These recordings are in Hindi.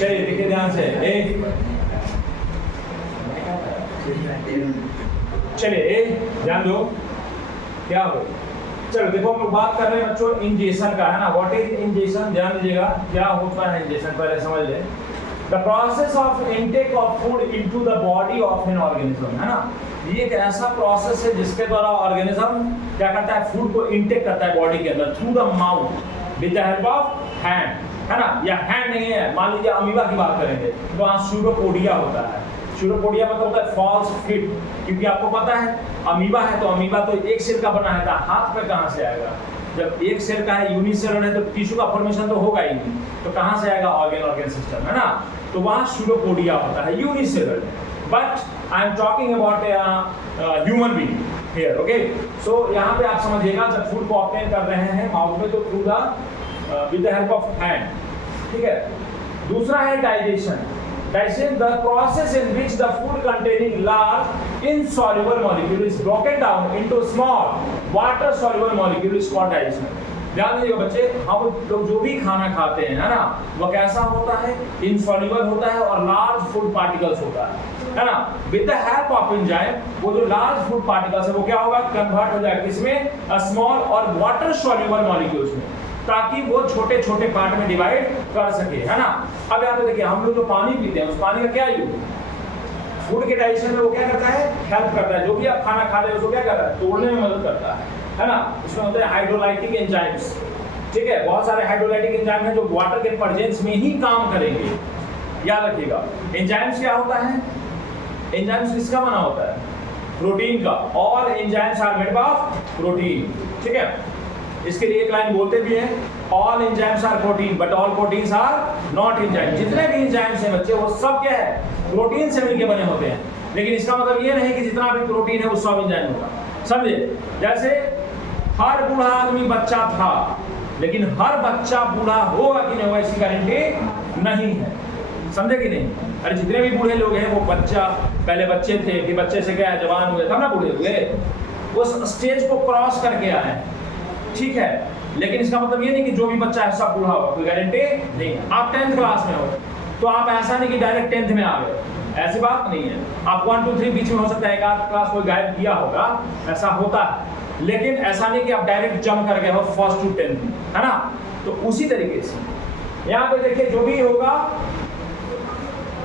चलिए देखिए ध्यान से चलिए ध्यान दो क्या हो। चलो देखो हम लोग बात कर रहे हैं बच्चों इंजेक्शन का, है ना। व्हाट इज इंजेक्शन, ध्यान दीजिएगा क्या होता है इंजेक्शन, पहले समझ लें। The process of intake of food into the body of an organism, है ना। ये एक ऐसा प्रोसेस है जिसके द्वारा ऑर्गेनिज्म क्या करता है, फूड को इनटेक करता है बॉडी के अंदर through the mouth with the help of hand, है ना। या हैंड नहीं है, मान लीजिए अमीबा की बात करेंगे तो वहाँ सूडोपोडिया होता है। सूडोपोडिया मतलब होता है फॉल्स फिट, क्योंकि आपको पता है अमीबा है तो अमीबा तो एक सेल का बना है, हाथ पे कहाँ से आएगा। जब एक सेल का है, यूनिसेलुलर है, तो टिश्यू का फॉर्मेशन तो होगा ही नहीं, तो कहाँ से आएगा ऑर्गेन सिस्टम, है ना। तो वहाँ सूडोपोडिया होता है unicellular. But I am talking about human being here, okay. So यहाँ पे आप समझिएगा जब फूड को ऑब्टेन कर रहे हैं माउथ में तो through the with the help of hand, ठीक है। दूसरा है digestion. Digestion, the process in which the food containing large insoluble molecule is broken down into small water soluble molecule is called digestion. ध्यान दीजिएगा बच्चे, हम लोग जो भी खाना खाते हैं, है ना, वो कैसा होता है, इनसॉल्युबल होता है और लार्ज फूड पार्टिकल्स होता है ना। With the help of enzyme वो जो लार्ज फूड पार्टिकल्स है वो क्या होगा, कन्वर्ट हो जाएगा किसमें, स्मॉल और वाटर सॉल्युबल मॉलिक्यूल्स में, ताकि वो छोटे छोटे पार्ट में डिवाइड कर सके, है ना। अब यहाँ पे देखिए हम लोग जो पानी पीते हैं उस पानी का क्या यूज, फूड के डाइजेशन में वो क्या करता है, हेल्प करता है। जो भी आप खाना खा रहे हो उसको क्या करता है, तोड़ने में मदद करता है ना। इसमें होते हैं हाइड्रोलाइटिक एंजाइम्स, ठीक है। बहुत सारे हाइड्रोलाइटिक एंजाइम हैं जो वाटर के प्रेजेंस में ही काम करेंगे, याद रखिएगा। एंजाइम्स क्या होता है, एंजाइम्स किसका बना होता है, प्रोटीन का। All enzymes are made of protein, ठीक है। इसके लिए एक लाइन बोलते भी हैं, all enzymes are protein but all proteins are not enzyme. जितने भी एंजाइम्स हैं बच्चे वो सब क्या है, प्रोटीन से मिलके बने होते हैं। लेकिन इसका मतलब ये नहीं कि जितना भी प्रोटीन है वो सब एंजाइम होगा, समझे। जैसे हर बूढ़ा आदमी बच्चा था, लेकिन हर बच्चा बूढ़ा होगा कि नहीं होगा इसकी गारंटी नहीं है, समझे कि नहीं। अरे जितने भी बूढ़े लोग हैं वो बच्चा, पहले बच्चे थे, फिर बच्चे से क्या जवान हुए, तब ना बूढ़े हुए, वो स्टेज को क्रॉस करके आए हैं, ठीक है। लेकिन इसका मतलब ये नहीं कि जो भी बच्चा है सब बूढ़ा होगा, कोई गारंटी नहीं है। आप 10th क्लास में हो तो आप ऐसा नहीं कि डायरेक्ट 10th में आ गए, ऐसी बात नहीं है। आप 1 2 3 बीच में हो सकता है, एक आध क्लास कोई गायब किया होगा, ऐसा होता है। लेकिन ऐसा नहीं कि आप डायरेक्ट जंप कर गए हो 1st to 10th, है ना। तो उसी तरीके से यहाँ पे देखिए जो भी होगा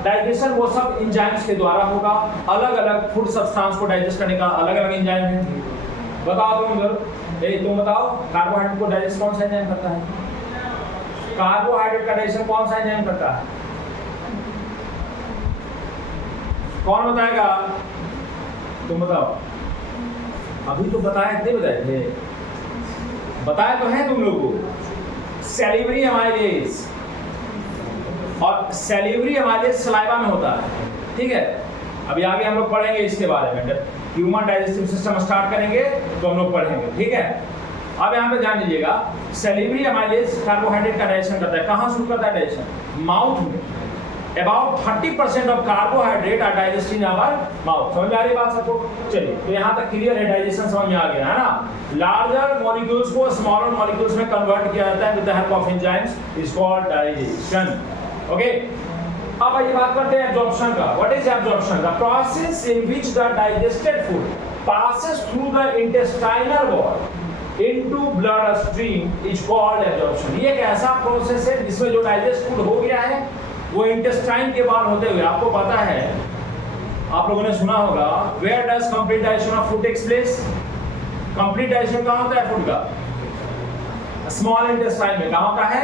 डाइजेशन वो सब एंजाइम्स के द्वारा होगा। अलग अलग फूड सब्सटेंस को डाइजेस्ट करने का अलग अलग एंजाइम है। बताओ तुम तुम बताओ कार्बोहाइड्रेट को डाइजेस्ट कौन सा एंजाइम करता है, कार्बोहाइड्रेट का डाइजेशन कौन सा एंजाइम करता है, कौन बताएगा, तुम बताओ। अभी तो बताए थे, बताए थे, बताए तो हैं तुम लोगों को। सैलिवरी अमाइलेज, और सैलिवरी अमाइलेज सलाइवा में होता है, ठीक है। अभी आगे हम लोग पढ़ेंगे इसके बारे में, जब ह्यूमन डाइजेस्टिव सिस्टम स्टार्ट करेंगे तो हम लोग पढ़ेंगे, ठीक है। अब यहाँ पे ध्यान दीजिएगा, सैलिवरी अमाइलेज कार्बोहाइड्रेट का डाइजेशन करता है। कहाँ शुरू करता है डाइजेशन, माउथ में। About 30% of carbohydrate are digest in our mouth. समझ में आ रही बात सबको, चलिए तो यहाँ तक क्लियर है, डाइजेशन समझ में आ गया, है ना। लार्जर मॉलिक्यूल्स को स्मॉलर मॉलिक्यूल्स में कन्वर्ट किया जाता है with the help of enzymes, is called digestion, okay. अब ये बात करते हैं एब्जॉर्प्शन का। What is absorption, the process in which the digested food passes through the intestinal wall into blood stream is called absorption। ये एक ऐसा प्रोसेस है जिसमें जो डाइजेस्ट फूड हो गया है वो इंटेस्टाइन के बाहर होते हुए, आपको पता है, आप लोगों ने सुना होगा, where does complete digestion of food takes place, complete digestion कहाँ होता है फूड का, स्मॉल इंटेस्टाइन में। कहाँ होता है,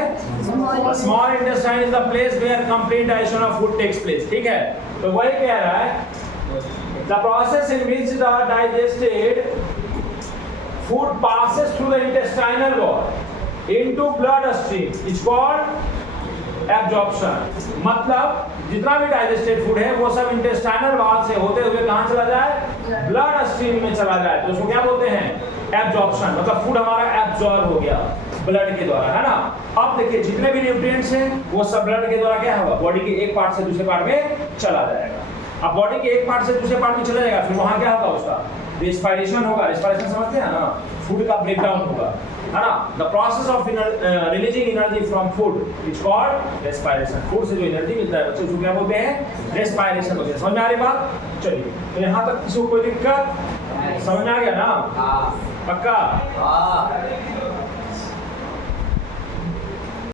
small intestine is the place where complete digestion of food takes place, ठीक है। तो वही कह रहा है, the process in which the digested food passes through the intestinal wall into blood stream is called absorption। मतलब जितना भी डाइजेस्टेड फूड है वो सब इंटेस्टाइनल वॉल से होते हुए कहाँ चला जाए, ब्लड स्ट्रीम में चला जाए, तो उसको क्या बोलते हैं, एब्जॉर्प्शन। मतलब फूड हमारा एब्जॉर्ब हो गया ब्लड के द्वारा, है ना। अब देखिए जितने भी न्यूट्रिएंट्स हैं वो सब ब्लड के द्वारा क्या होगा, बॉडी के एक पार्ट से दूसरे पार्ट में चला जाएगा। अब बॉडी के एक पार्ट से दूसरे पार्ट में चला जाएगा, फिर वहां क्या होगा, उसका रेस्पिरेशन होगा। रेस्पिरेशन समझते हैं ना, फूड का ब्रेकडाउन होगा। है ना, the process of releasing energy from food is called respiration. Food से जो एनर्जी मिलता है बच्चों, उसको क्या बोलते हैं? रेस्पिरेशन बोलते हैं। समझ में आ रही बात? चलिए, तो यहाँ तक किसी को कोई दिक्कत? समझ में आ गया ना? हाँ। पक्का? हाँ।